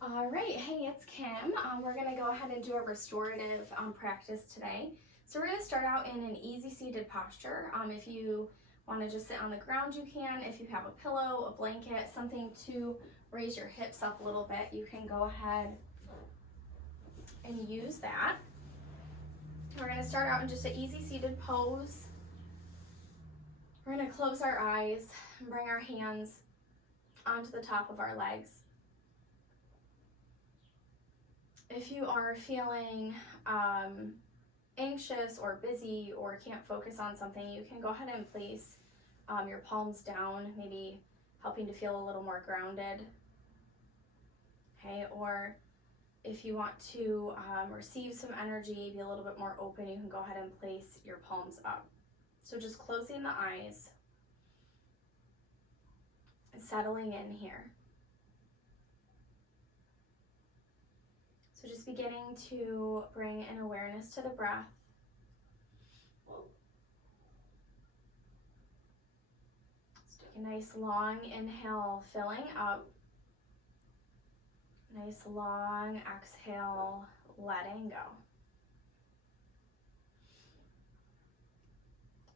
All right, hey, it's Kim. We're going to go ahead and do a restorative practice today. So we're going to start out in an easy seated posture. If you want to just sit on the ground, you can. If you have a pillow, a blanket, something to raise your hips up a little bit, you can go ahead and use that. We're going to start out in just an easy seated pose. We're going to close our eyes and bring our hands onto the top of our legs. If you are feeling anxious or busy or can't focus on something, you can go ahead and place your palms down, maybe helping to feel a little more grounded. Okay, or if you want to receive some energy, be a little bit more open, you can go ahead and place your palms up. So just closing the eyes and settling in here. So just beginning to bring an awareness to the breath. Let's take a nice long inhale, filling up. Nice long exhale, letting go.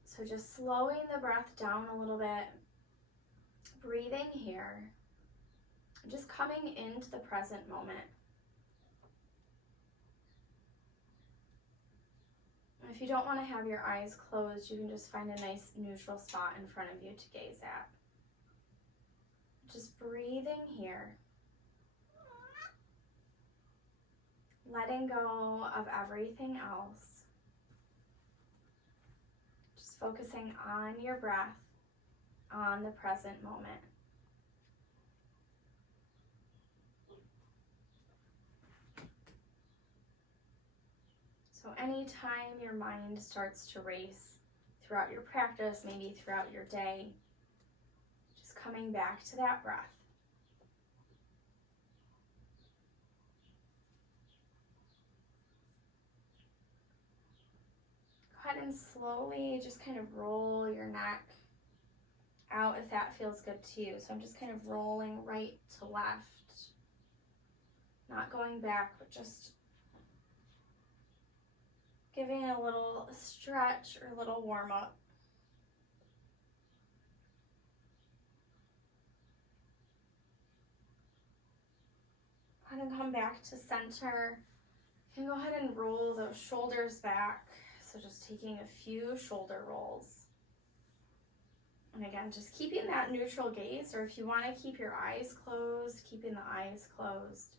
So just slowing the breath down a little bit, breathing here, just coming into the present moment. If you don't want to have your eyes closed, you can just find a nice neutral spot in front of you to gaze at. Just breathing here. Letting go of everything else. Just focusing on your breath, on the present moment. So anytime your mind starts to race throughout your practice, maybe throughout your day, just coming back to that breath. Go ahead and slowly just kind of roll your neck out if that feels good to you. So I'm just kind of rolling right to left, not going back, but just giving it a little stretch or a little warm up. Go ahead and come back to center. You can go ahead and roll those shoulders back. So just taking a few shoulder rolls. And again, just keeping that neutral gaze, or if you want to keep your eyes closed, keeping the eyes closed.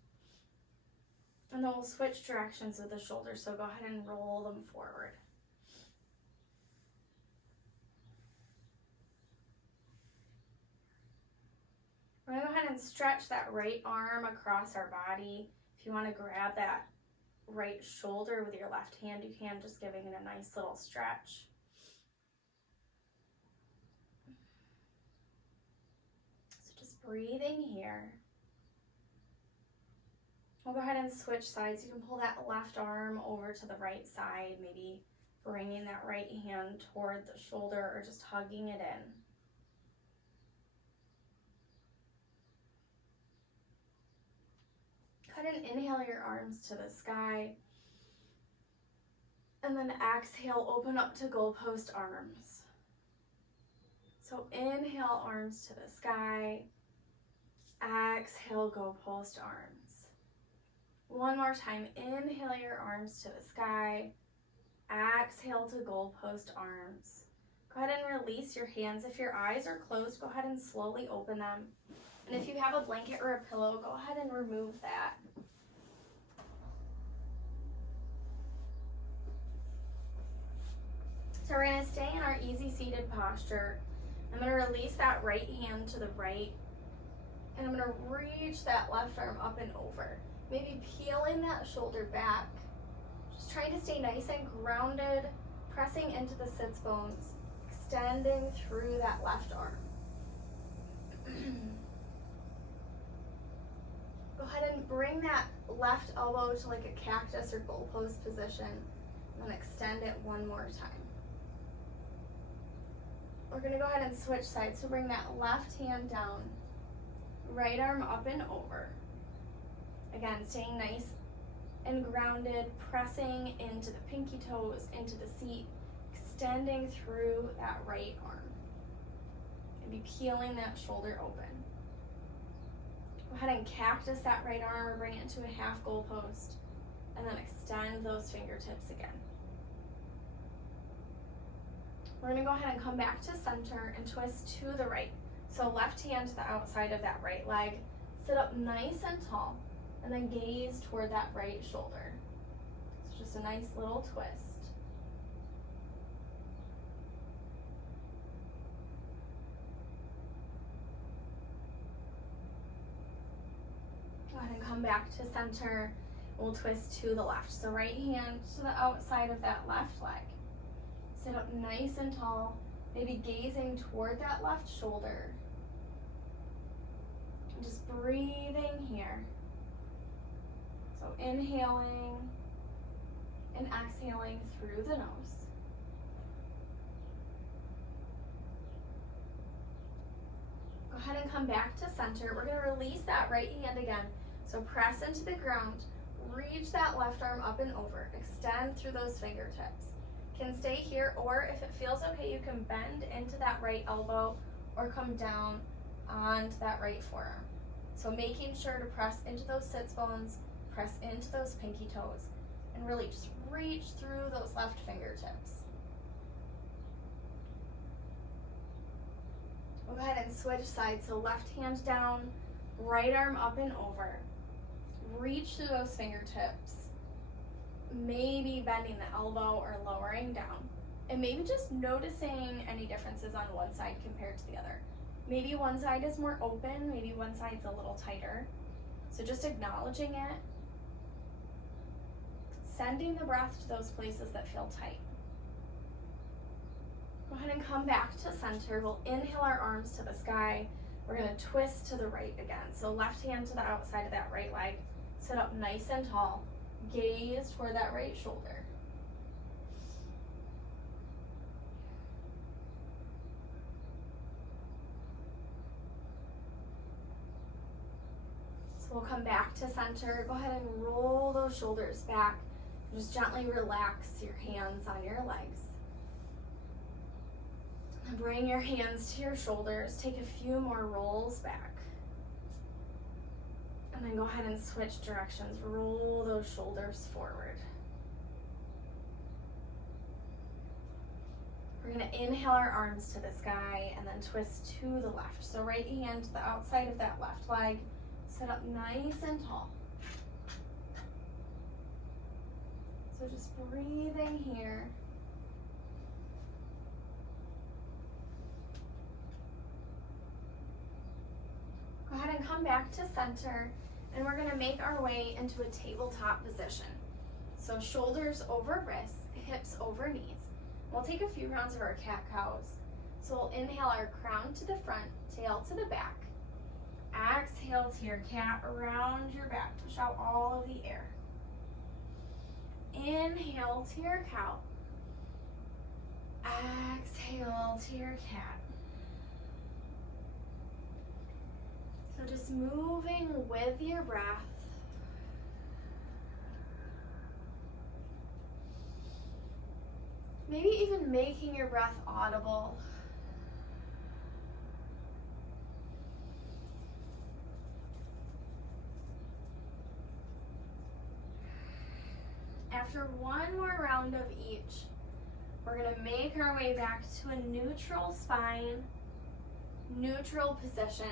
And then we'll switch directions with the shoulders, so go ahead and roll them forward. We're going to go ahead and stretch that right arm across our body. If you want to grab that right shoulder with your left hand, you can, just giving it a nice little stretch. So just breathing here. We'll go ahead and switch sides. You can pull that left arm over to the right side, maybe bringing that right hand toward the shoulder or just hugging it in. Go ahead and inhale your arms to the sky. And then exhale, open up to goalpost arms. So inhale, arms to the sky. Exhale, goalpost arms. One more time, inhale your arms to the sky. Exhale to goalpost arms. Go ahead and release your hands. If your eyes are closed, go ahead and slowly open them. And if you have a blanket or a pillow, go ahead and remove that. So we're going to stay in our easy seated posture. I'm going to release that right hand to the right. And I'm going to reach that left arm up and over. Maybe peeling that shoulder back. Just trying to stay nice and grounded, pressing into the sits bones, extending through that left arm. Go ahead and bring that left elbow to like a cactus or goalpost position, and then extend it one more time. We're going to go ahead and switch sides. So bring that left hand down, right arm up and over. Again, staying nice and grounded, pressing into the pinky toes, into the seat, extending through that right arm. And be peeling that shoulder open. Go ahead and cactus that right arm or bring it into a half goal post. And then extend those fingertips again. We're going to go ahead and come back to center and twist to the right. So left hand to the outside of that right leg. Sit up nice and tall. And then gaze toward that right shoulder. So just a nice little twist. Go ahead and come back to center. We'll twist to the left. So right hand to the outside of that left leg. Sit up nice and tall. Maybe gazing toward that left shoulder. And just breathing here. So inhaling and exhaling through the nose. Go ahead and come back to center. We're going to release that right hand again. So press into the ground, reach that left arm up and over, extend through those fingertips. Can stay here, or if it feels okay, you can bend into that right elbow or come down onto that right forearm. So making sure to press into those sits bones, press into those pinky toes, and really just reach through those left fingertips. We'll go ahead and switch sides. So left hand down, right arm up and over. Reach through those fingertips. Maybe bending the elbow or lowering down. And maybe just noticing any differences on one side compared to the other. Maybe one side is more open, maybe one side's a little tighter. So just acknowledging it. Sending the breath to those places that feel tight. Go ahead and come back to center. We'll inhale our arms to the sky. We're going to twist to the right again. So left hand to the outside of that right leg. Sit up nice and tall. Gaze toward that right shoulder. So we'll come back to center. Go ahead and roll those shoulders back. Just gently relax your hands on your legs. And bring your hands to your shoulders. Take a few more rolls back. And then go ahead and switch directions. Roll those shoulders forward. We're going to inhale our arms to the sky and then twist to the left. So right hand to the outside of that left leg. Sit up nice and tall. So just breathing here. Go ahead and come back to center, and we're going to make our way into a tabletop position. So shoulders over wrists, hips over knees. We'll take a few rounds of our cat-cows. So we'll inhale our crown to the front, tail to the back. Exhale to your cat around your back to shout all of the air. Inhale to your cow. Exhale to your cat. So just moving with your breath. Maybe even making your breath audible. After one more round of each, we're going to make our way back to a neutral spine, neutral position.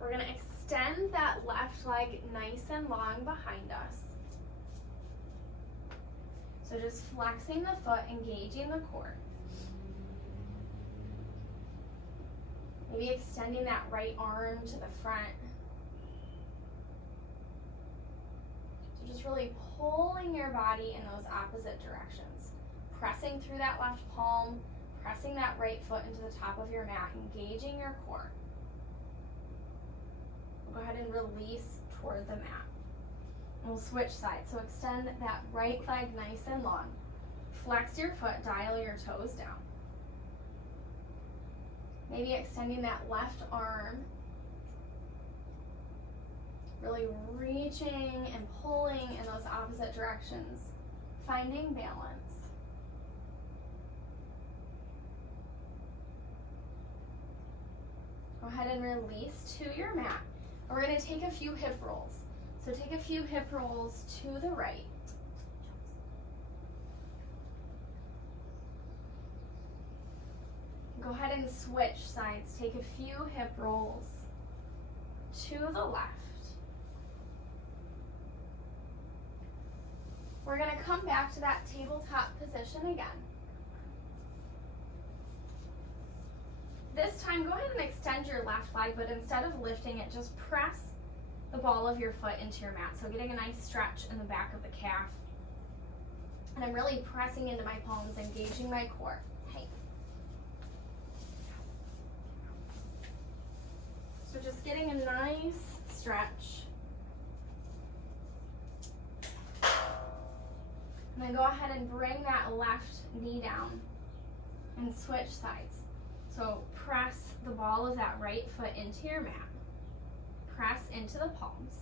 We're going to extend that left leg nice and long behind us. So just flexing the foot, engaging the core. Maybe extending that right arm to the front. So just really pulling your body in those opposite directions. Pressing through that left palm, pressing that right foot into the top of your mat, engaging your core. Go ahead and release toward the mat. And we'll switch sides. So extend that right leg nice and long. Flex your foot, dial your toes down. Maybe extending that left arm Really reaching and pulling in those opposite directions, finding balance. Go ahead and release to your mat. We're going to take a few hip rolls. So take a few hip rolls to the right. Go ahead and switch sides. Take a few hip rolls to the left. We're going to come back to that tabletop position again. This time, go ahead and extend your left leg, but instead of lifting it, just press the ball of your foot into your mat. So getting a nice stretch in the back of the calf. And I'm really pressing into my palms, engaging my core. Hey. So just getting a nice stretch. And then go ahead and bring that left knee down and switch sides. So press the ball of that right foot into your mat. Press into the palms.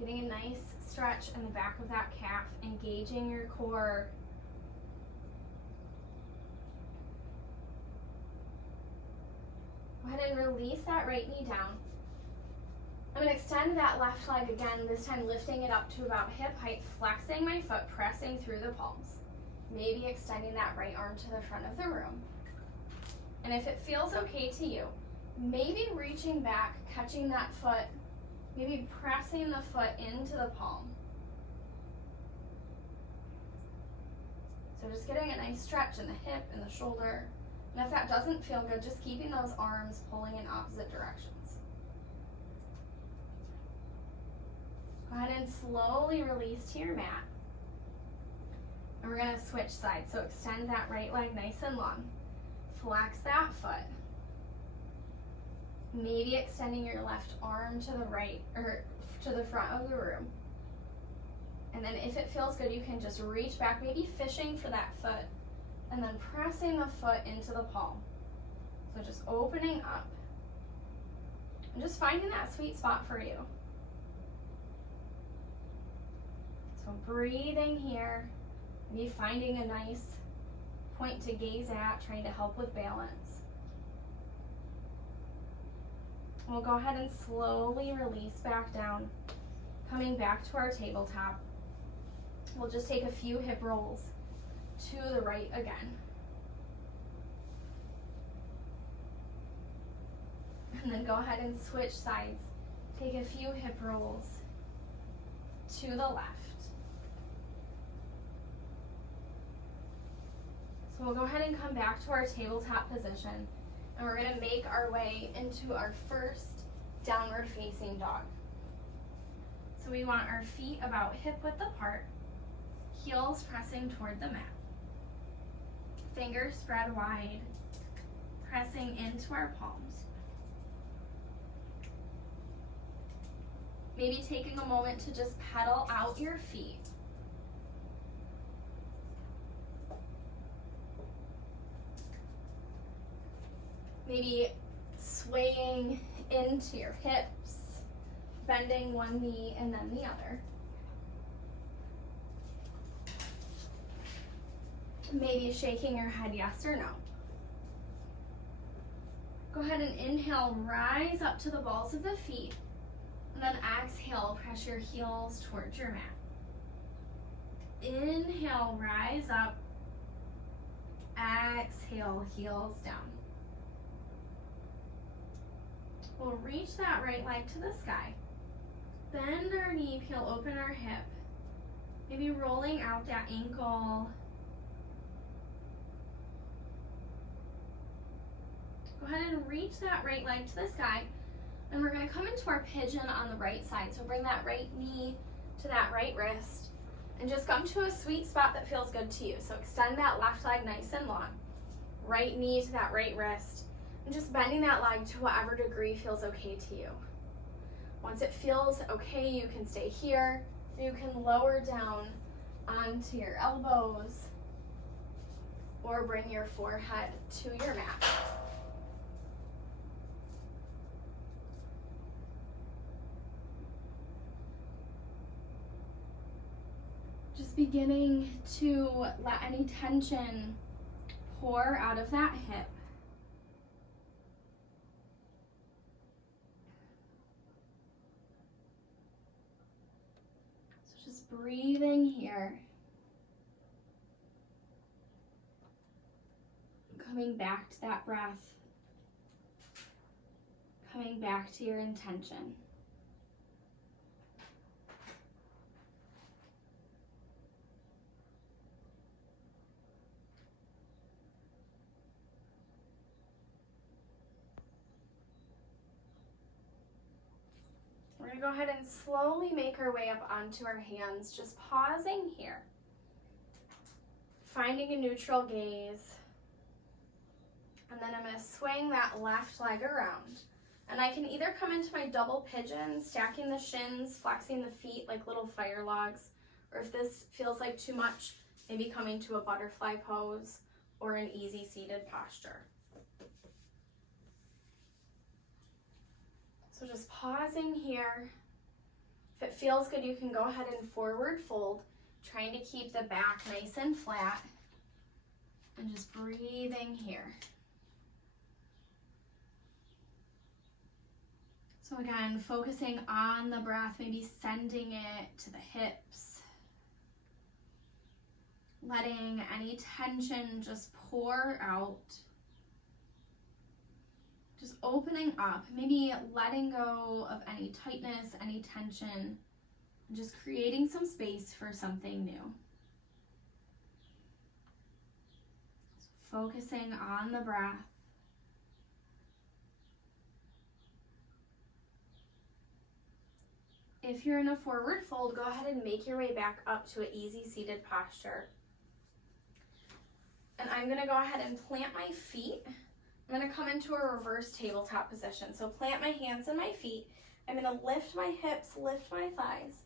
Getting a nice stretch in the back of that calf, engaging your core. Go ahead and release that right knee down. I'm going to extend that left leg again, this time lifting it up to about hip height, flexing my foot, pressing through the palms. Maybe extending that right arm to the front of the room. And if it feels okay to you, maybe reaching back, catching that foot, maybe pressing the foot into the palm. So just getting a nice stretch in the hip and the shoulder. And if that doesn't feel good, just keeping those arms pulling in opposite directions. Go ahead and slowly release to your mat. And we're going to switch sides. So extend that right leg nice and long. Flex that foot. Maybe extending your left arm to the right or to the front of the room. And then if it feels good, you can just reach back, maybe fishing for that foot, and then pressing the foot into the palm. So just opening up and just finding that sweet spot for you. So breathing here, maybe finding a nice point to gaze at, trying to help with balance. We'll go ahead and slowly release back down, coming back to our tabletop. We'll just take a few hip rolls to the right again. And then go ahead and switch sides. Take a few hip rolls to the left. So we'll go ahead and come back to our tabletop position, and we're going to make our way into our first downward facing dog. So we want our feet about hip width apart, heels pressing toward the mat. Fingers spread wide, pressing into our palms. Maybe taking a moment to just pedal out your feet. Maybe swaying into your hips, bending one knee and then the other. Maybe shaking your head yes or no. Go ahead and inhale, rise up to the balls of the feet, and then exhale, press your heels towards your mat. Inhale, rise up. Exhale, heels down. We'll reach that right leg to the sky. Bend our knee, peel open our hip. Maybe rolling out that ankle. Go ahead and reach that right leg to the sky. And we're going to come into our pigeon on the right side. So bring that right knee to that right wrist. And just come to a sweet spot that feels good to you. So extend that left leg nice and long. Right knee to that right wrist. And just bending that leg to whatever degree feels okay to you. Once it feels okay, you can stay here. Or you can lower down onto your elbows. Or bring your forehead to your mat. Just beginning to let any tension pour out of that hip. So just breathing here. Coming back to that breath. Coming back to your intention. We're going to go ahead and slowly make our way up onto our hands, just pausing here. Finding a neutral gaze. And then I'm going to swing that left leg around. And I can either come into my double pigeon, stacking the shins, flexing the feet like little fire logs, or if this feels like too much, maybe coming to a butterfly pose or an easy seated posture. So just pausing here. If it feels good, you can go ahead and forward fold, trying to keep the back nice and flat, and just breathing here. So again, focusing on the breath, maybe sending it to the hips. Letting any tension just pour out. Just opening up, maybe letting go of any tightness, any tension, and just creating some space for something new. So focusing on the breath. If you're in a forward fold, go ahead and make your way back up to an easy seated posture. And I'm going to go ahead and plant my feet. I'm going to come into a reverse tabletop position. So plant my hands and my feet. I'm going to lift my hips, lift my thighs.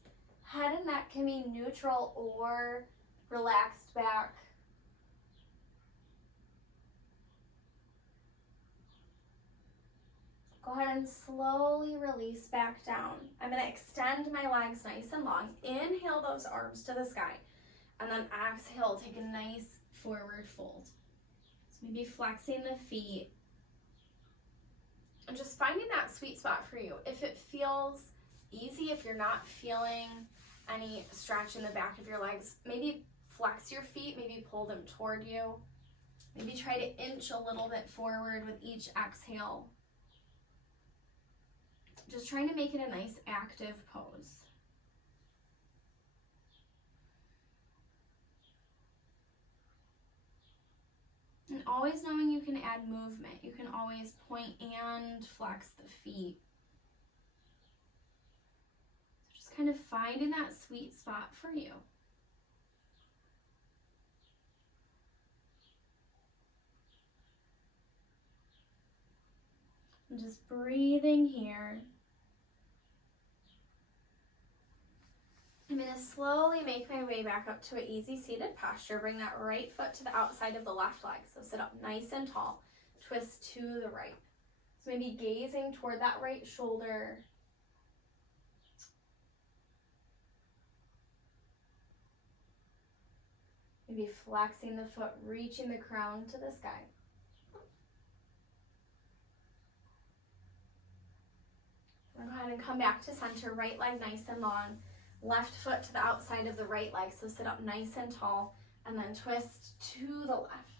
Head and neck can be neutral or relaxed back. Go ahead and slowly release back down. I'm going to extend my legs nice and long. Inhale those arms to the sky. And then exhale, take a nice forward fold. So maybe flexing the feet. And just finding that sweet spot for you. If it feels easy, if you're not feeling any stretch in the back of your legs, maybe flex your feet, maybe pull them toward you. Maybe try to inch a little bit forward with each exhale. Just trying to make it a nice active pose. And always knowing you can add movement. You can always point and flex the feet. Just kind of finding that sweet spot for you. And just breathing here. I'm going to slowly make my way back up to an easy seated posture. Bring that right foot to the outside of the left leg. So sit up nice and tall. Twist to the right. So maybe gazing toward that right shoulder. Maybe flexing the foot, reaching the crown to the sky. We'll go ahead and come back to center. Right leg nice and long. Left foot to the outside of the right leg, so sit up nice and tall, and then twist to the left.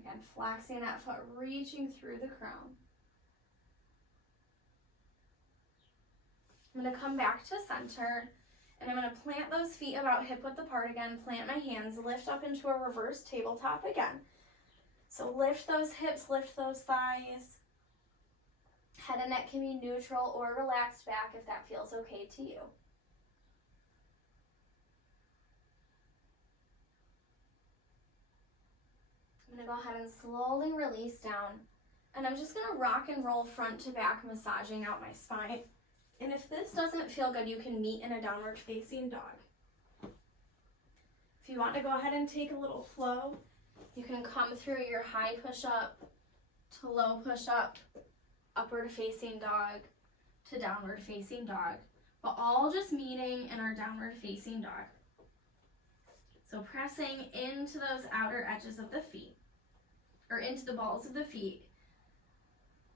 Again, flexing that foot, reaching through the crown. I'm going to come back to center. And I'm going to plant those feet about hip width apart again, plant my hands, lift up into a reverse tabletop again. So lift those hips, lift those thighs. Head and neck can be neutral or relaxed back if that feels okay to you. I'm going to go ahead and slowly release down. And I'm just going to rock and roll front to back, massaging out my spine. And if this doesn't feel good, you can meet in a downward facing dog. If you want to go ahead and take a little flow, you can come through your high push-up to low push-up, upward facing dog to downward facing dog, but all just meeting in our downward facing dog. So pressing into those outer edges of the feet, or into the balls of the feet,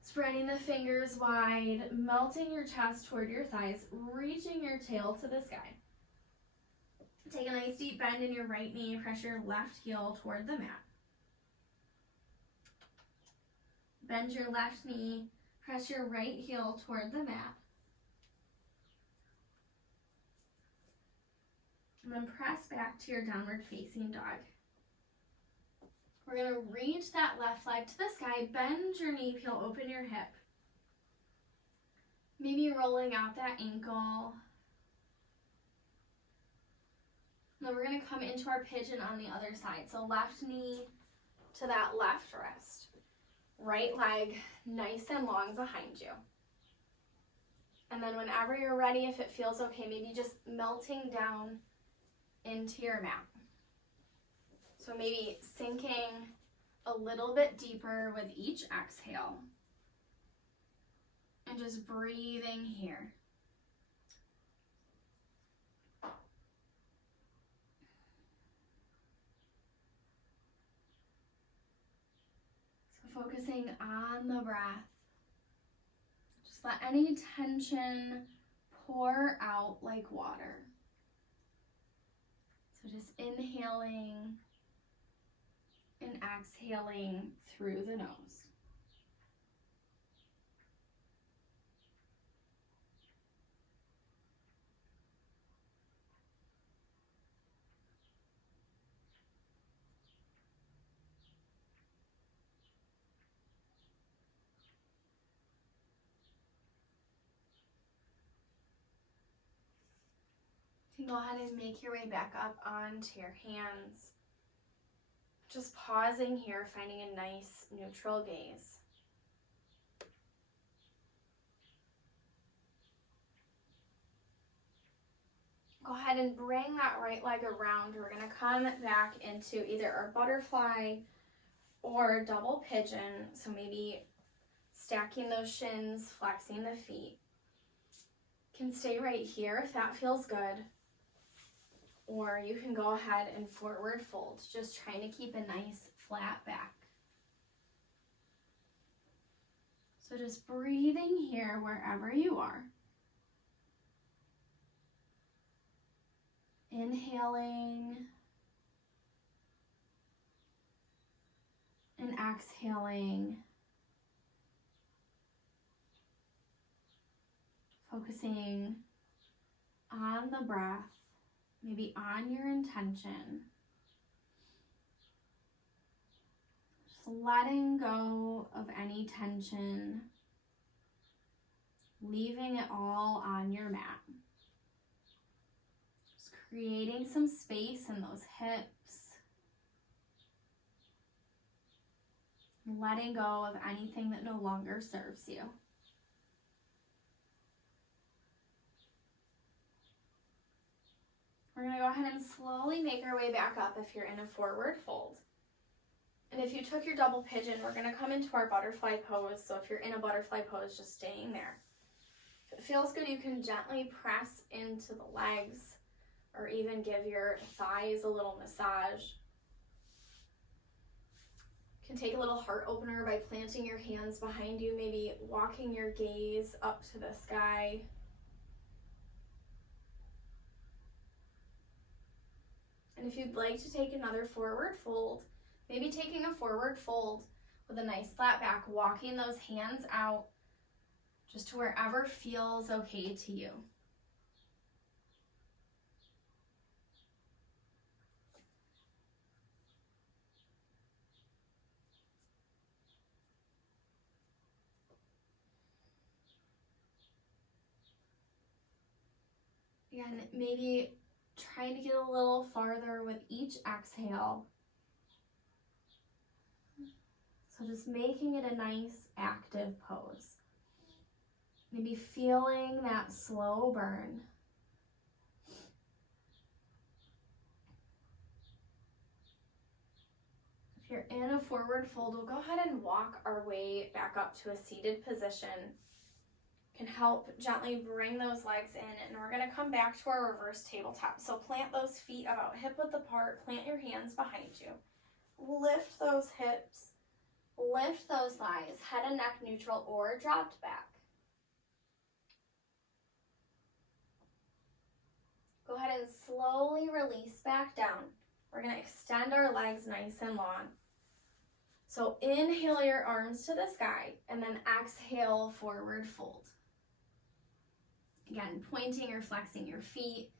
spreading the fingers wide, melting your chest toward your thighs, reaching your tail to the sky. Take a nice deep bend in your right knee, press your left heel toward the mat. Bend your left knee, press your right heel toward the mat. And then press back to your downward facing dog. We're going to reach that left leg to the sky, bend your knee, peel open your hip. Maybe rolling out that ankle. Then we're going to come into our pigeon on the other side. So left knee to that left wrist. Right leg nice and long behind you. And then whenever you're ready, if it feels okay, maybe just melting down into your mat. So maybe sinking a little bit deeper with each exhale. And just breathing here. So focusing on the breath. Just let any tension pour out like water. So just inhaling and exhaling through the nose. You can go ahead and make your way back up onto your hands. Just pausing here, finding a nice neutral gaze. Go ahead and bring that right leg around. We're going to come back into either our butterfly or double pigeon. So maybe stacking those shins, flexing the feet. Can stay right here if that feels good. Or you can go ahead and forward fold, just trying to keep a nice flat back. So just breathing here wherever you are. Inhaling and exhaling. Focusing on the breath, maybe on your intention. Just letting go of any tension, leaving it all on your mat. Just creating some space in those hips. Letting go of anything that no longer serves you. We're going to go ahead and slowly make our way back up if you're in a forward fold. And if you took your double pigeon, we're going to come into our butterfly pose. So if you're in a butterfly pose, just staying there. If it feels good, you can gently press into the legs or even give your thighs a little massage. You can take a little heart opener by planting your hands behind you, maybe walking your gaze up to the sky. And if you'd like to take another forward fold, maybe taking a forward fold with a nice flat back, walking those hands out just to wherever feels okay to you. Again, maybe trying to get a little farther with each exhale. So just making it a nice active pose. Maybe feeling that slow burn. you're in a forward fold, we'll go ahead and walk our way back up to a seated position. Can help gently bring those legs in, and we're going to come back to our reverse tabletop. So plant those feet about hip width apart, plant your hands behind you. Lift those hips, lift those thighs, head and neck neutral or dropped back. Go ahead and slowly release back down. We're going to extend our legs nice and long. So inhale your arms to the sky and then exhale, forward fold. Again, pointing or flexing your feet.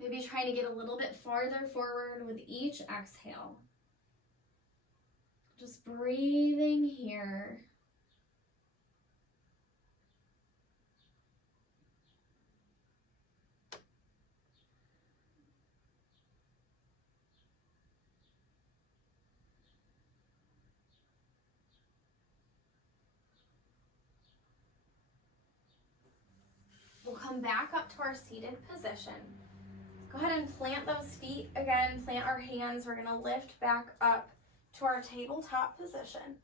Maybe try to get a little bit farther forward with each exhale. Just breathing here. We'll come back up to our seated position. Go ahead and plant those feet. Again, plant our hands. We're going to lift back up to our tabletop position.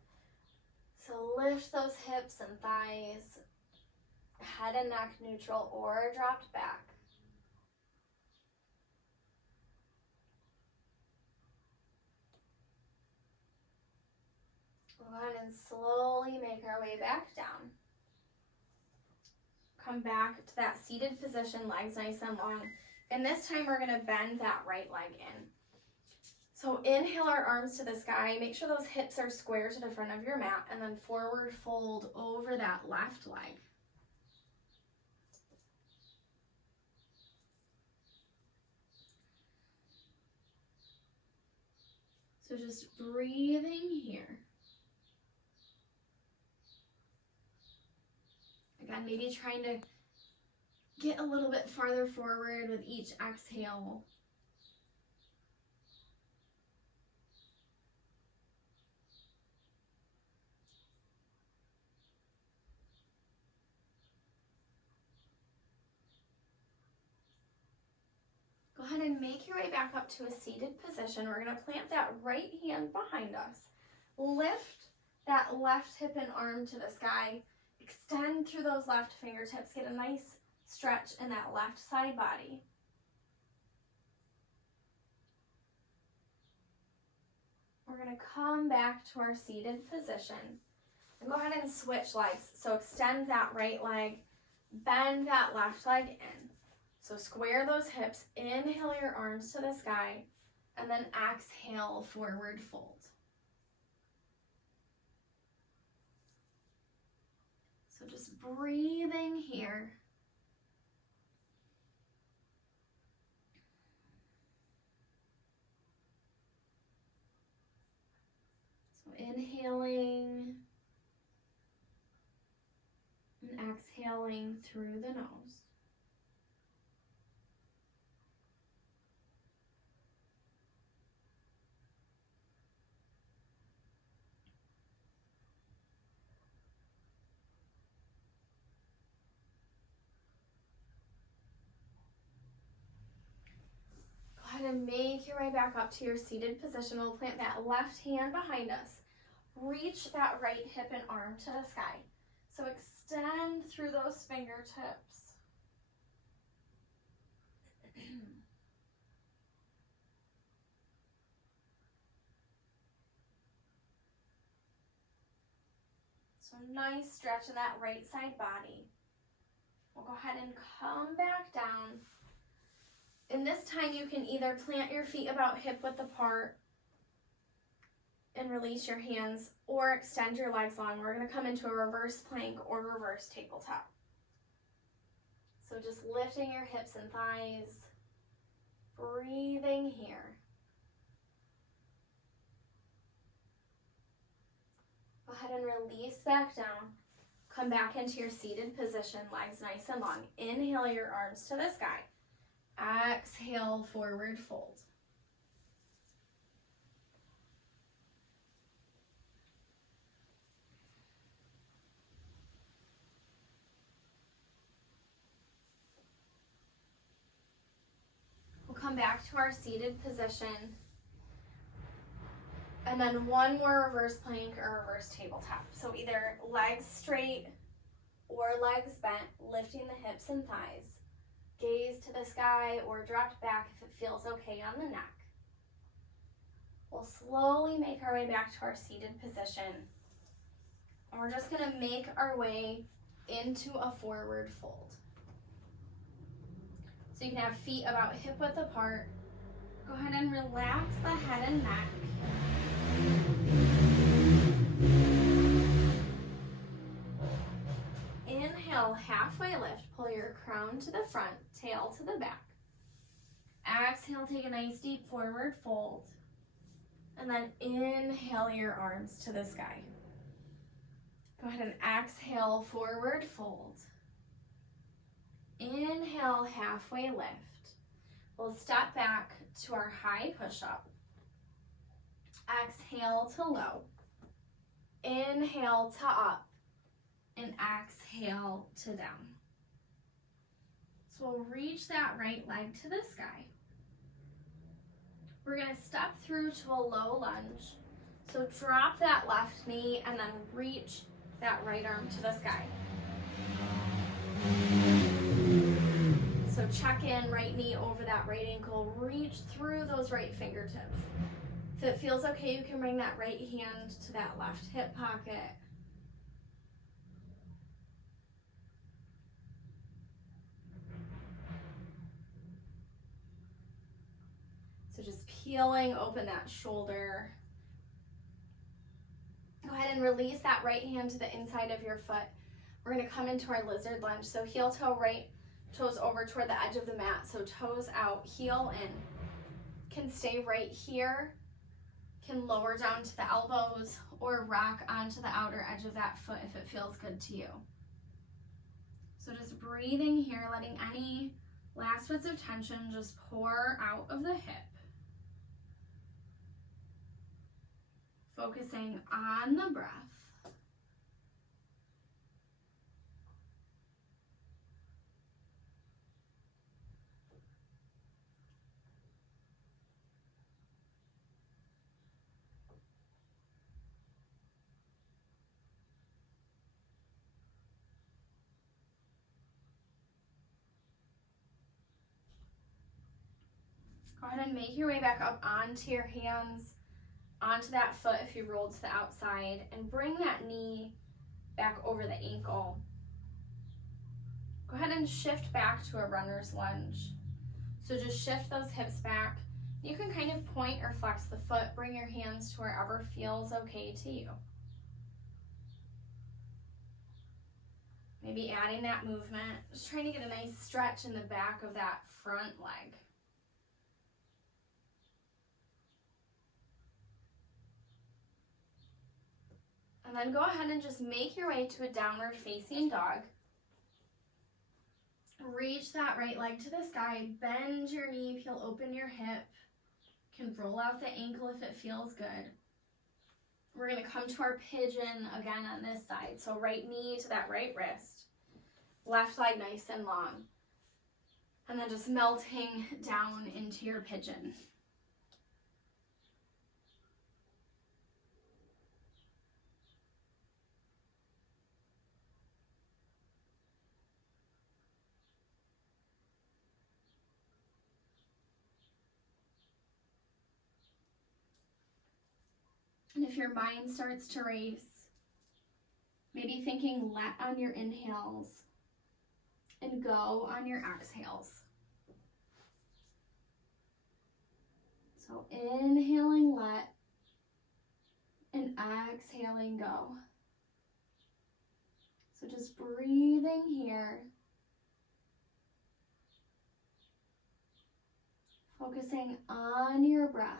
So lift those hips and thighs, head and neck neutral or dropped back. Go ahead and slowly make our way back down. Come back to that seated position, legs nice and long. And this time we're going to bend that right leg in. So inhale our arms to the sky. Make sure those hips are square to the front of your mat, and then forward fold over that left leg. So just breathing here. Again, maybe trying to get a little bit farther forward with each exhale. Go ahead and make your way back up to a seated position. We're going to plant that right hand behind us. Lift that left hip and arm to the sky. Extend through those left fingertips. Get a nice stretch in that left side body. We're going to come back to our seated position and go ahead and switch legs. So extend that right leg, bend that left leg in. So square those hips, inhale your arms to the sky, and then exhale, forward fold. So just breathing here. So inhaling and exhaling through the nose. Go ahead and make your way back up to your seated position. We'll plant that left hand behind us. Reach that right hip and arm to the sky. So extend through those fingertips. So nice stretch in that right side body. We'll go ahead and come back down. And this time you can either plant your feet about hip width apart and release your hands, or extend your legs long. We're going to come into a reverse plank or reverse tabletop. So just lifting your hips and thighs, breathing here. Go ahead and release back down. Come back into your seated position, legs nice and long. Inhale your arms to the sky. Exhale, forward fold. We'll come back to our seated position. And then one more reverse plank or reverse tabletop. So either legs straight or legs bent, lifting the hips and thighs. Gaze to the sky or dropped back if it feels okay on the neck. We'll slowly make our way back to our seated position. And we're just gonna make our way into a forward fold. So you can have feet about hip width apart. Go ahead and relax the head and neck. Inhale, halfway lift, pull your crown to the front, tail to the back. Exhale, take a nice deep forward fold. And then inhale your arms to the sky. Go ahead and exhale, forward fold. Inhale, halfway lift. We'll step back to our high push-up. Exhale to low. Inhale to up. And exhale to down. So we'll reach that right leg to the sky. We're gonna step through to a low lunge. So drop that left knee and then reach that right arm to the sky. So check in, right knee over that right ankle, reach through those right fingertips. If it feels okay, you can bring that right hand to that left hip pocket. So just peeling open that shoulder. Go ahead and release that right hand to the inside of your foot. We're gonna come into our lizard lunge. So heel toe right, toes over toward the edge of the mat. So toes out, heel in. Can stay right here. Can lower down to the elbows or rock onto the outer edge of that foot if it feels good to you. So just breathing here, letting any last bits of tension just pour out of the hip. Focusing on the breath. Go ahead and make your way back up onto your hands, onto that foot if you rolled to the outside, and bring that knee back over the ankle. Go ahead and shift back to a runner's lunge. So just shift those hips back. You can kind of point or flex the foot, bring your hands to wherever feels okay to you. Maybe adding that movement, just trying to get a nice stretch in the back of that front leg. And then go ahead and just make your way to a downward facing dog. Reach that right leg to the sky, bend your knee, peel open your hip. You can roll out the ankle if it feels good. We're gonna come to our pigeon again on this side. So right knee to that right wrist, left leg nice and long. And then just melting down into your pigeon. And if your mind starts to race, maybe thinking let on your inhales and go on your exhales. So inhaling let and exhaling go. So just breathing here. Focusing on your breath.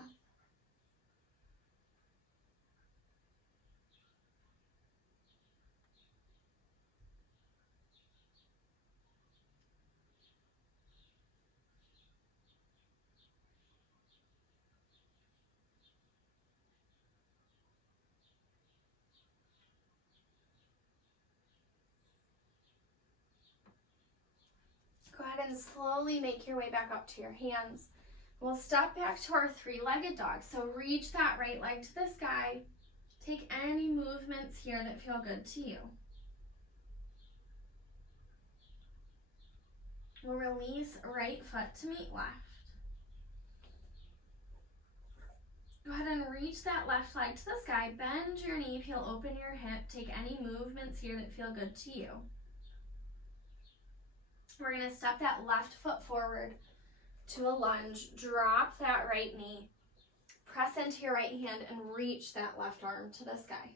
Go ahead and slowly make your way back up to your hands. We'll step back to our three-legged dog. So reach that right leg to the sky. Take any movements here that feel good to you. We'll release right foot to meet left. Go ahead and reach that left leg to the sky. Bend your knee, peel open your hip. Take any movements here that feel good to you. We're going to step that left foot forward to a lunge. Drop that right knee. Press into your right hand and reach that left arm to the sky.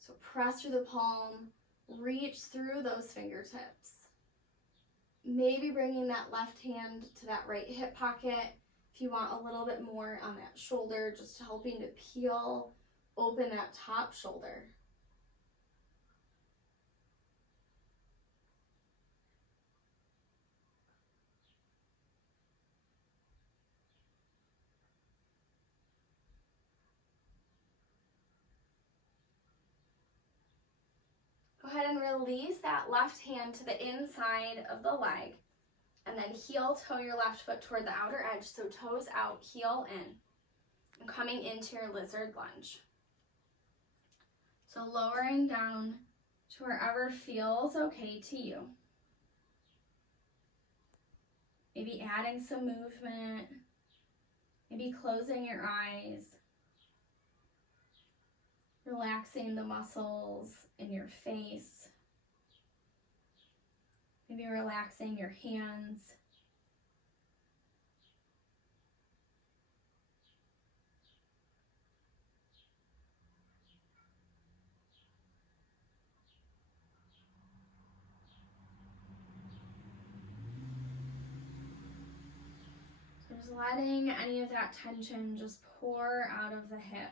So press through the palm, reach through those fingertips. Maybe bringing that left hand to that right hip pocket. If you want a little bit more on that shoulder, just helping to peel open that top shoulder. Go ahead and release that left hand to the inside of the leg, and then heel toe your left foot toward the outer edge, so toes out, heel in, and coming into your lizard lunge. So lowering down to wherever feels okay to you. Maybe adding some movement, maybe closing your eyes, relaxing the muscles in your face, maybe relaxing your hands. So just letting any of that tension just pour out of the hip.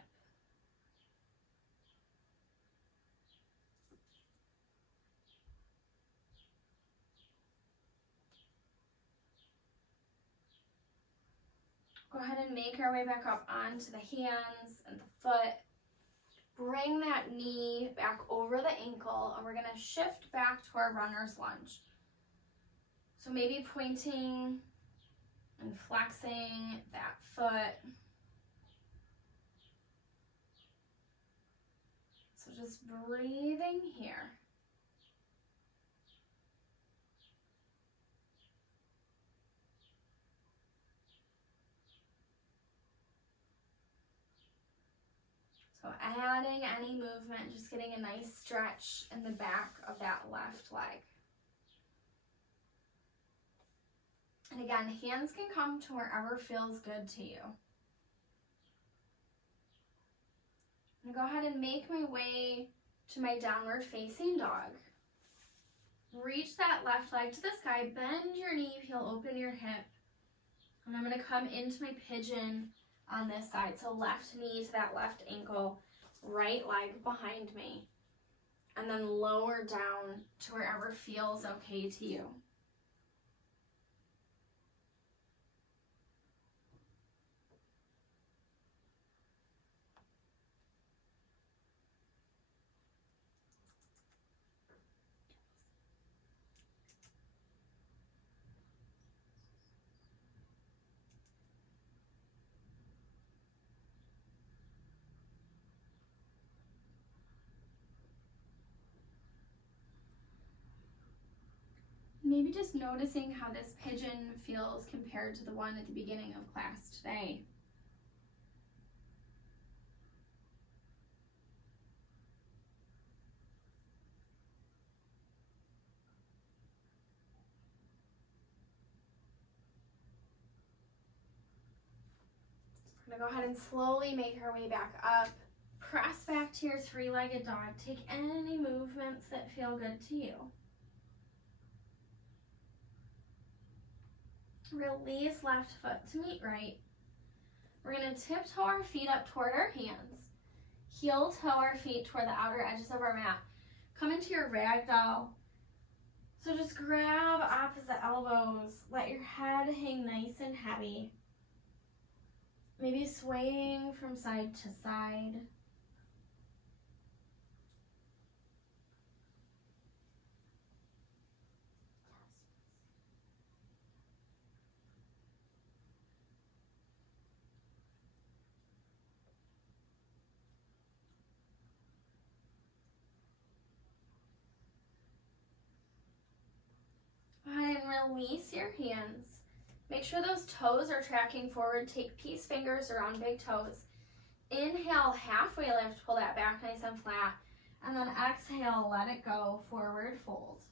Go ahead and make our way back up onto the hands and the foot. Bring that knee back over the ankle, and we're going to shift back to our runner's lunge. So maybe pointing and flexing that foot. So just breathing here. So adding any movement, just getting a nice stretch in the back of that left leg. And again, hands can come to wherever feels good to you. I'm going to go ahead and make my way to my downward facing dog. Reach that left leg to the sky, bend your knee, peel open your hip. And I'm going to come into my pigeon on this side. So left knee to that left ankle, right leg behind me. And then lower down to wherever feels okay to you. Maybe just noticing how this pigeon feels compared to the one at the beginning of class today. We're going to go ahead and slowly make our way back up. Press back to your three-legged dog. Take any movements that feel good to you. Release left foot to meet right. We're going to tiptoe our feet up toward our hands. Heel toe our feet toward the outer edges of our mat. Come into your ragdoll. So just grab opposite elbows. Let your head hang nice and heavy. Maybe swaying from side to side. release your hands. Make sure those toes are tracking forward. Take peace fingers around big toes. Inhale, halfway lift, pull that back nice and flat. And then exhale, let it go, forward fold.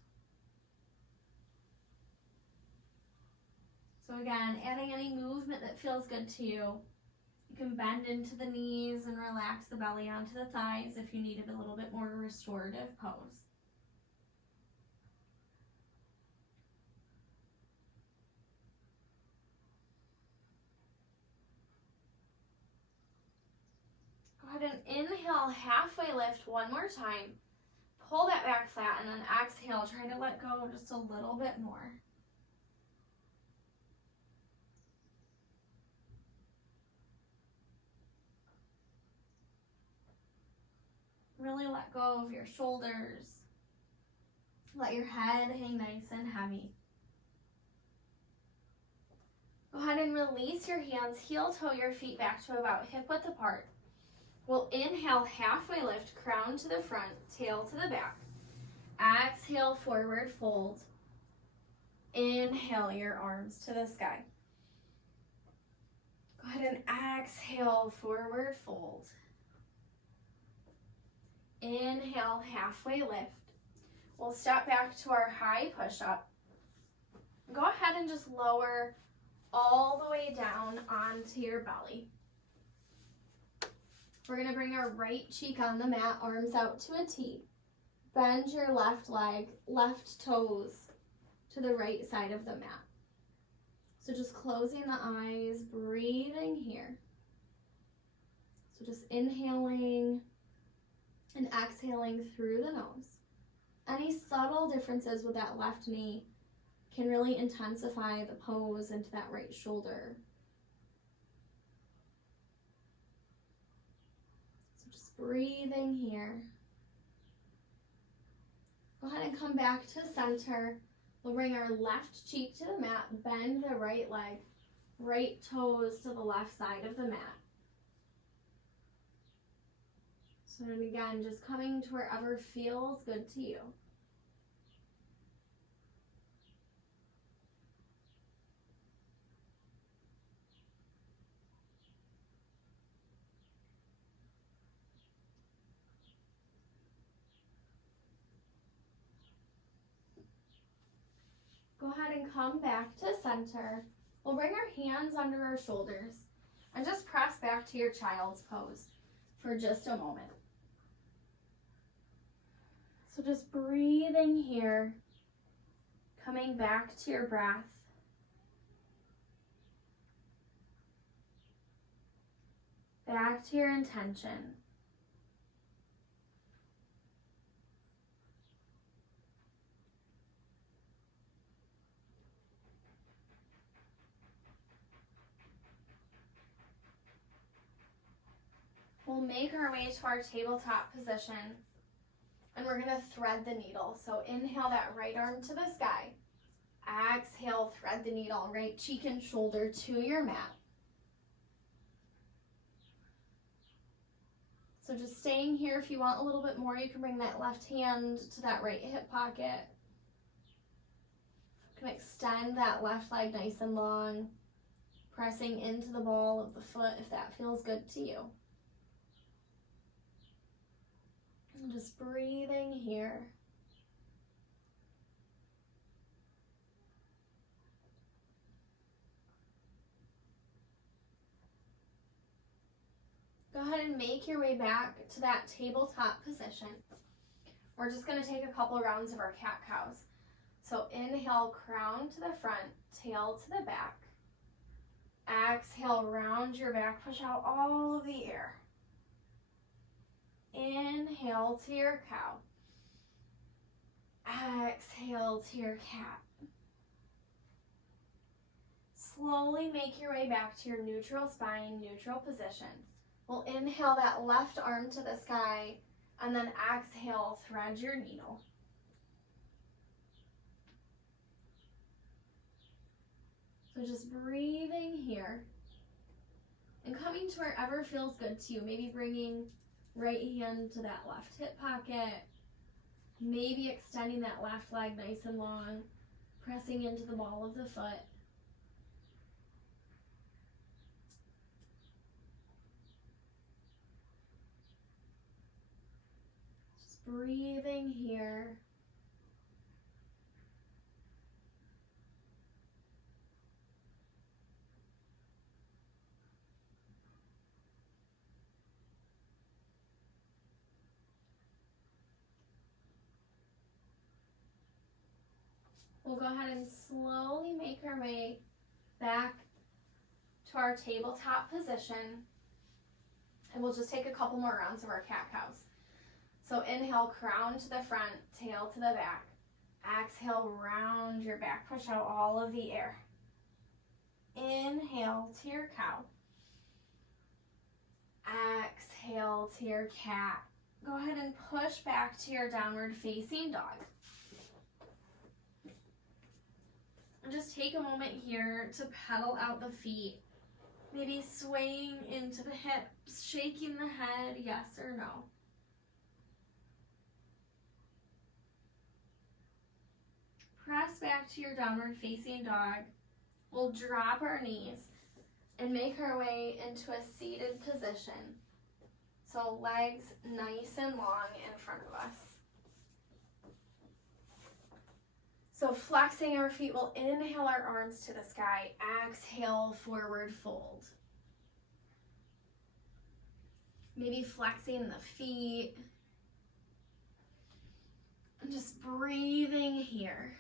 So again, adding any movement that feels good to you. You can bend into the knees and relax the belly onto the thighs if you needed a little bit more restorative pose. Go ahead and inhale, halfway lift one more time. Pull that back flat and then exhale, try to let go just a little bit more. Really let go of your shoulders. Let your head hang nice and heavy. Go ahead and release your hands, heel toe your feet back to about hip width apart. We'll inhale, halfway lift, crown to the front, tail to the back. Exhale, forward fold. Inhale your arms to the sky. Go ahead and exhale, forward fold. Inhale, halfway lift. We'll step back to our high push-up. Go ahead and just lower all the way down onto your belly. We're going to bring our right cheek on the mat, arms out to a T. Bend your left leg, left toes to the right side of the mat. So just closing the eyes, breathing here. So just inhaling and exhaling through the nose. Any subtle differences with that left knee can really intensify the pose into that right shoulder. So just breathing here. Go ahead and come back to center. We'll bring our left cheek to the mat, bend the right leg, right toes to the left side of the mat. So then again, just coming to wherever feels good to you. Go ahead and come back to center. We'll bring our hands under our shoulders and just press back to your child's pose for just a moment. So just breathing here, coming back to your breath. Back to your intention. We'll make our way to our tabletop position. And we're going to thread the needle. So inhale that right arm to the sky. Exhale, thread the needle, right cheek and shoulder to your mat. So just staying here. If you want a little bit more, you can bring that left hand to that right hip pocket. You can extend that left leg nice and long, pressing into the ball of the foot if that feels good to you. And just breathing here. Go ahead and make your way back to that tabletop position. We're just going to take a couple rounds of our cat-cows. So inhale, crown to the front, tail to the back. Exhale, round your back, push out all of the air. Inhale to your cow. Exhale to your cat. Slowly make your way back to your neutral spine, neutral position. We'll inhale that left arm to the sky, and then exhale, thread your needle. So just breathing here and coming to wherever feels good to you. Maybe bringing right hand to that left hip pocket. Maybe extending that left leg nice and long, Pressing into the ball of the foot. Just breathing here. We'll go ahead and slowly make our way back to our tabletop position. And we'll just take a couple more rounds of our cat-cows. So inhale, crown to the front, tail to the back. Exhale, round your back, push out all of the air. Inhale to your cow. Exhale to your cat. Go ahead and push back to your downward facing dog. And just take a moment here to pedal out the feet. Maybe swaying into the hips, shaking the head, yes or no. Press back to your downward facing dog. We'll drop our knees and make our way into a seated position. So legs nice and long in front of us. So flexing our feet, we'll inhale our arms to the sky. Exhale, forward fold. Maybe flexing the feet. And just breathing here.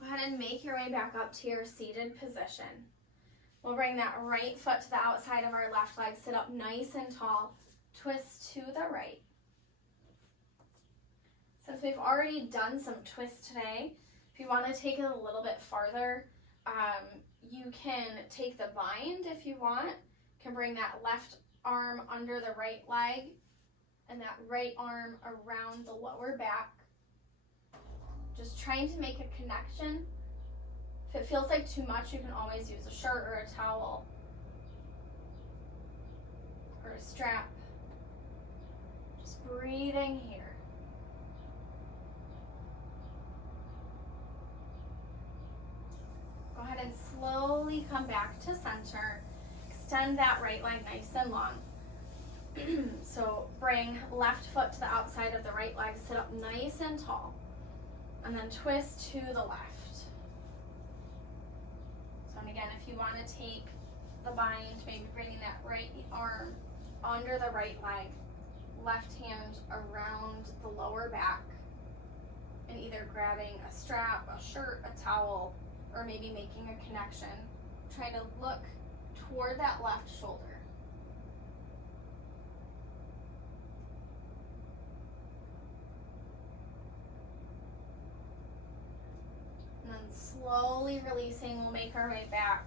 Go ahead and make your way back up to your seated position. We'll bring that right foot to the outside of our left leg. Sit up nice and tall. Twist to the right. Since we've already done some twists today, if you want to take it a little bit farther, you can take the bind if you want. You can bring that left arm under the right leg and that right arm around the lower back. Just trying to make a connection. If it feels like too much, you can always use a shirt or a towel or a strap. Just breathing here. Go ahead and slowly come back to center. Extend that right leg nice and long. So bring left foot to the outside of the right leg. Sit up nice and tall. And then twist to the left. So and again, if you want to take the bind, maybe bringing that right arm under the right leg, left hand around the lower back, and either grabbing a strap, a shirt, a towel, or maybe making a connection, trying to look toward that left shoulder. And then slowly releasing, we'll make our way back.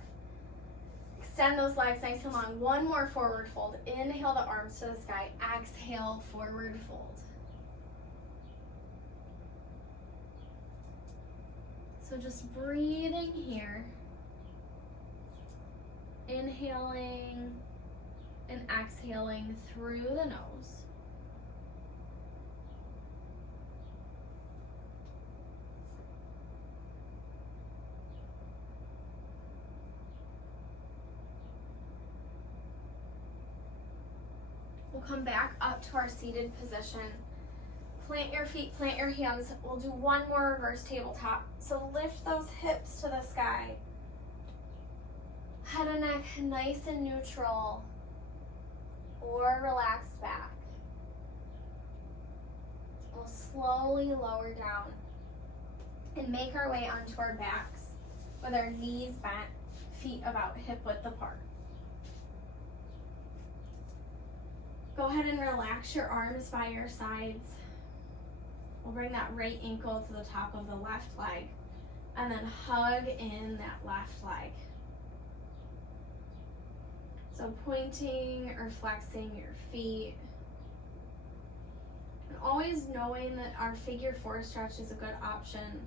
Extend those legs nice and long. One more forward fold. Inhale the arms to the sky. Exhale, forward fold. So just breathing here. Inhaling and exhaling through the nose. We'll come back up to our seated position. Plant your feet, plant your hands. We'll do one more reverse tabletop. So lift those hips to the sky. Head and neck nice and neutral, or relaxed back. We'll slowly lower down and make our way onto our backs with our knees bent, feet about hip width apart. Go ahead and relax your arms by your sides. We'll bring that right ankle to the top of the left leg and then hug in that left leg. So pointing or flexing your feet. always knowing that our figure 4 stretch is a good option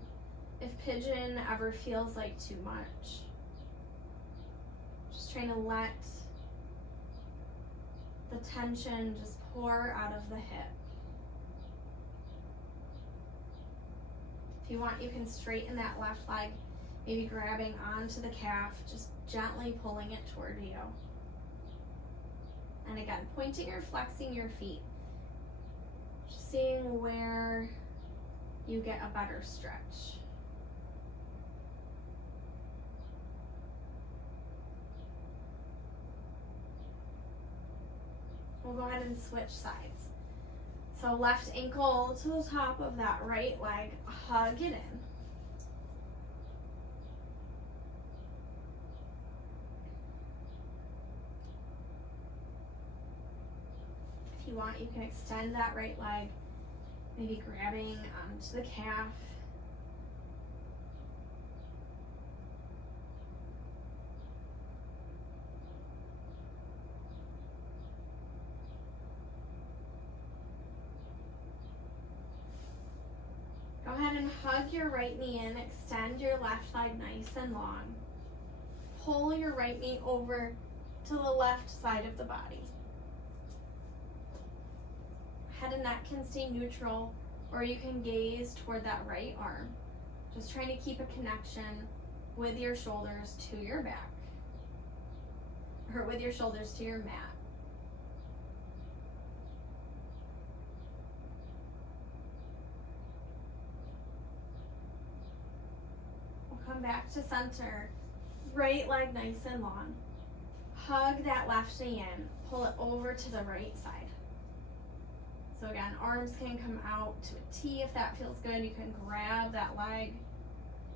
if pigeon ever feels like too much. Just trying to let the tension just pour out of the hip. If you want, you can straighten that left leg, maybe grabbing onto the calf, just gently pulling it toward you. And again, pointing or flexing your feet. Just seeing where you get a better stretch. We'll go ahead and switch sides. So left ankle to the top of that right leg, hug it in. If you want, you can extend that right leg, maybe grabbing onto the calf. Go ahead and hug your right knee in, extend your left leg nice and long. Pull your right knee over to the left side of the body. Head and neck can stay neutral, or you can gaze toward that right arm. Just trying to keep a connection with your shoulders to your back, or with your shoulders to your mat. Come back to center, right leg nice and long. Hug that left knee in, pull it over to the right side. So again, arms can come out to a T if that feels good. You can grab that leg,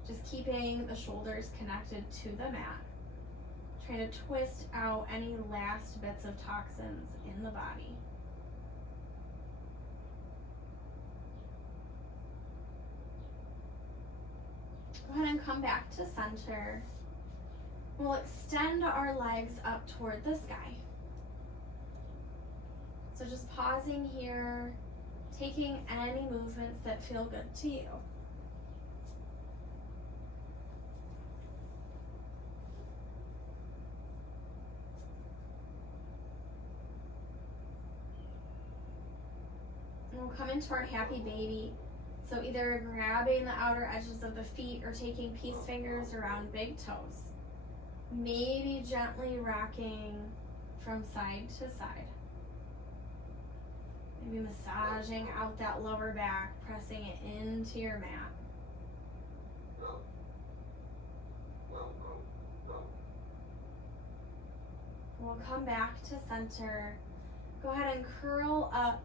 just keeping the shoulders connected to the mat. Trying to twist out any last bits of toxins in the body. Go ahead and come back to center. We'll extend our legs up toward the sky. So just pausing here, taking any movements that feel good to you. And we'll come into our happy baby. So either grabbing the outer edges of the feet or taking peace fingers around big toes. Maybe gently rocking from side to side. Maybe massaging out that lower back, pressing it into your mat. We'll come back to center. Go ahead and curl up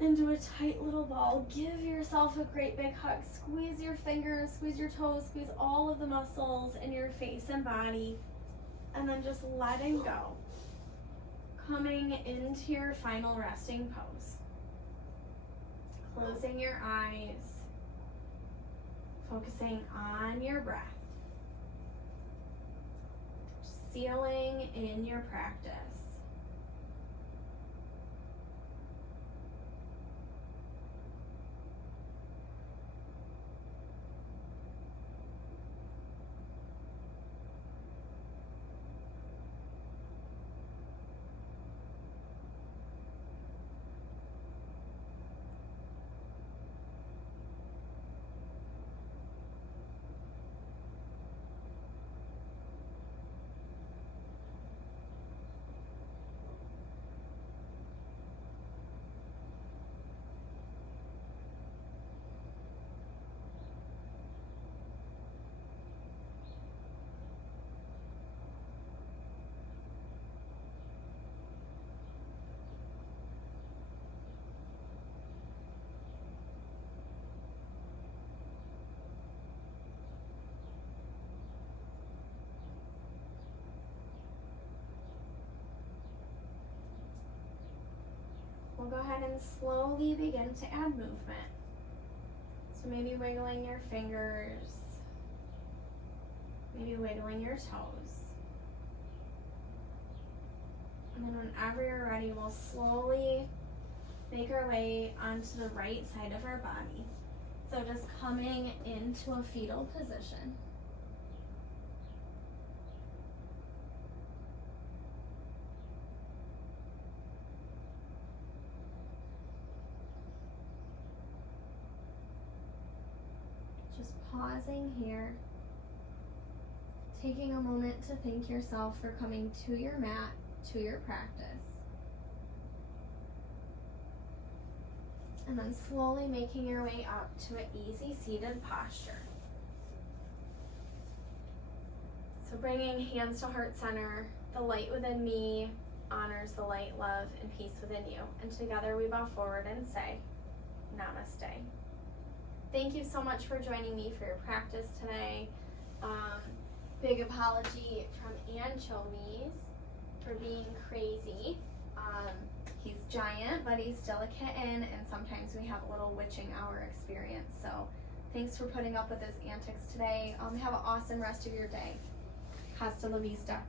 into a tight little ball. Give yourself a great big hug. Squeeze your fingers, squeeze your toes, squeeze all of the muscles in your face and body. And then just letting go. Coming into your final resting pose. Closing your eyes. Focusing on your breath. Sealing in your practice. We'll go ahead and slowly begin to add movement. So maybe wiggling your fingers, maybe wiggling your toes. And then whenever you're ready, we'll slowly make our way onto the right side of our body. So just coming into a fetal position. Just pausing here, taking a moment to thank yourself for coming to your mat, to your practice. And then slowly making your way up to an easy seated posture. So bringing hands to heart center, the light within me honors the light, love, and peace within you. And together we bow forward and say, Namaste. Thank you so much for joining me for your practice today. Big apology from Anchovies for being crazy. He's giant, but he's still a kitten, and sometimes we have a little witching hour experience. So thanks for putting up with his antics today. Have an awesome rest of your day. Hasta la vista.